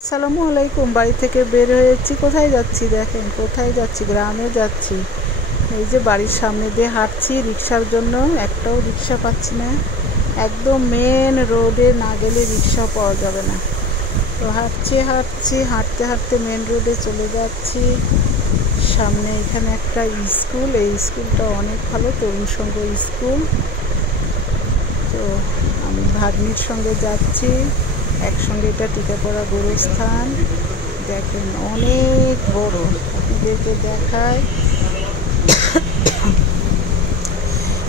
আসসালামু আলাইকুম। বাড়ি থেকে বের হয়েছি। কোথায় যাচ্ছি দেখেন, কোথায় যাচ্ছি, গ্রামে যাচ্ছি। এই যে বাড়ির সামনে দিয়ে হাঁটছি রিক্সার জন্য, একটাও রিক্সা পাচ্ছি না। একদম মেন রোডে না গেলে রিক্সা পাওয়া যাবে না। তো হাঁটতে হাঁটতে মেন রোডে চলে যাচ্ছি। সামনে এখানে একটা স্কুল, এই স্কুলটা অনেক ভালো, তরুণ সংঘ স্কুল। তো আমি ভাগ্নির সঙ্গে যাচ্ছি একসঙ্গে। এটা টিকাপাড়া গোরস্থান, দেখেন অনেক বড়। আপনাদেরকে দেখায়,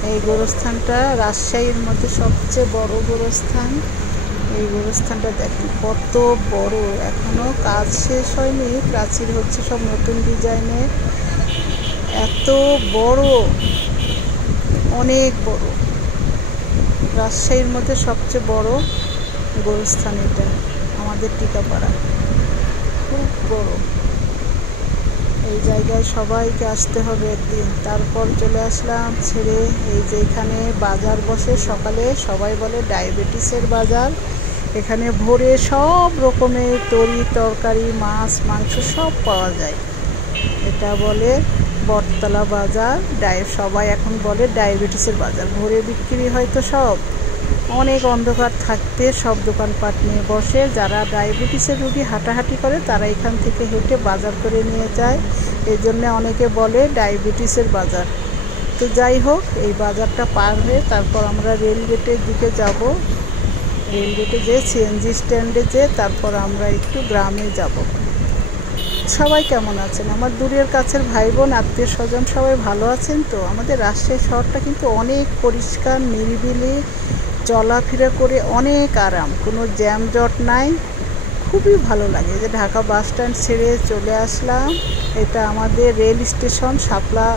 এই গোরস্থানটা রাজশাহীর মধ্যে সবচেয়ে বড় গোরস্থান। এই গোরস্থানটা দেখেন কত বড়, এখনো কাজ শেষ হয়নি, প্রাচীর হচ্ছে সব নতুন ডিজাইনের। এত বড়, অনেক বড়, রাজশাহীর মধ্যে সবচেয়ে বড় গোরস্থান এটা আমাদের টিকাপাড়া, খুব বড়। এই জায়গায় সবাইকে আসতে হবে একদিন। তারপর চলে আসলাম ছেড়ে। এই যে এখানে বাজার বসে সকালে, সবাই বলে ডায়াবেটিসের বাজার। এখানে ভোরে সব রকমের তরি তরকারি, মাছ মাংস সব পাওয়া যায়। এটা বলে বটতলা বাজার। সবাই এখন বলে ডায়াবেটিসের বাজার। ভোরে বিক্রি হয় তো সব, অনেক অন্ধকার থাকতে সব দোকানপাট নিয়ে বসে। যারা ডায়াবেটিসের রুগী হাঁটাহাঁটি করে তারা এখান থেকে হেঁটে বাজার করে নিয়ে যায়। এই জন্য অনেকে বলে ডায়াবেটিসের বাজার। তো যাই হোক, এই বাজারটা পার হয়ে তারপর আমরা রেলগেটের দিকে যাব। রেলগেটে যেয়ে সিএনজি স্ট্যান্ডে যেয়ে তারপর আমরা একটু গ্রামে যাব। সবাই কেমন আছেন? আমার দূরের কাছের ভাই বোন আত্মীয় স্বজন সবাই ভালো আছেন তো? আমাদের রাজশাহী শহরটা কিন্তু অনেক পরিষ্কার, নিরিবিলি, চলাফেরা করে অনেক আরাম, কোনো জ্যামজট নাই, খুবই ভালো লাগে। যে ঢাকা বাস স্ট্যান্ড ছেড়ে চলে আসলাম। এটা আমাদের রেল স্টেশন, শাপলা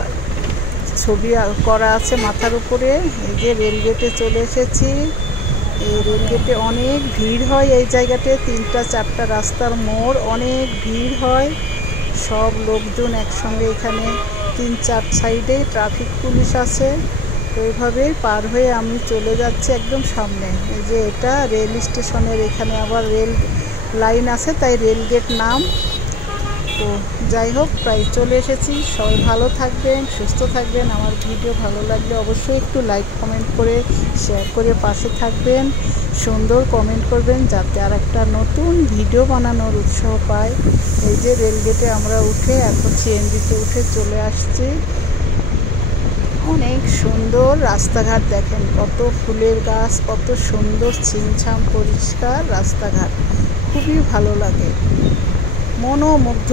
ছবি করা আছে মাথার উপরে। এই যে রেলগেটে চলে এসেছি। এই রেলগেটে অনেক ভিড় হয় এই জায়গাতে, 3-4টা রাস্তার মোড়, অনেক ভিড় হয়। সব লোকজন একসঙ্গে, এখানে 3-4 সাইডে ট্রাফিক পুলিশ আছে। তো এইভাবেই পার হয়ে আমি চলে যাচ্ছি একদম সামনে। এই যে এটা রেল স্টেশনের, এখানে আবার রেল লাইন আছে, তাই রেলগেট নাম। তো যাই হোক, প্রায় চলে এসেছি। সবাই ভালো থাকবেন, সুস্থ থাকবেন। আমার ভিডিও ভালো লাগলে অবশ্যই একটু লাইক কমেন্ট করে শেয়ার করে পাশে থাকবেন। সুন্দর কমেন্ট করবেন যাতে আর একটা নতুন ভিডিও বানানোর উৎসাহ পায়। এই যে রেলগেটে আমরা উঠে এখন সিএনজিতে উঠে চলে আসছি। অনেক সুন্দর রাস্তাঘাট, দেখেন কত ফুলের গাছ, কত সুন্দর ছিমছাম পরিষ্কার রাস্তাঘাট, খুবই ভালো লাগে, মনোমুগ্ধ।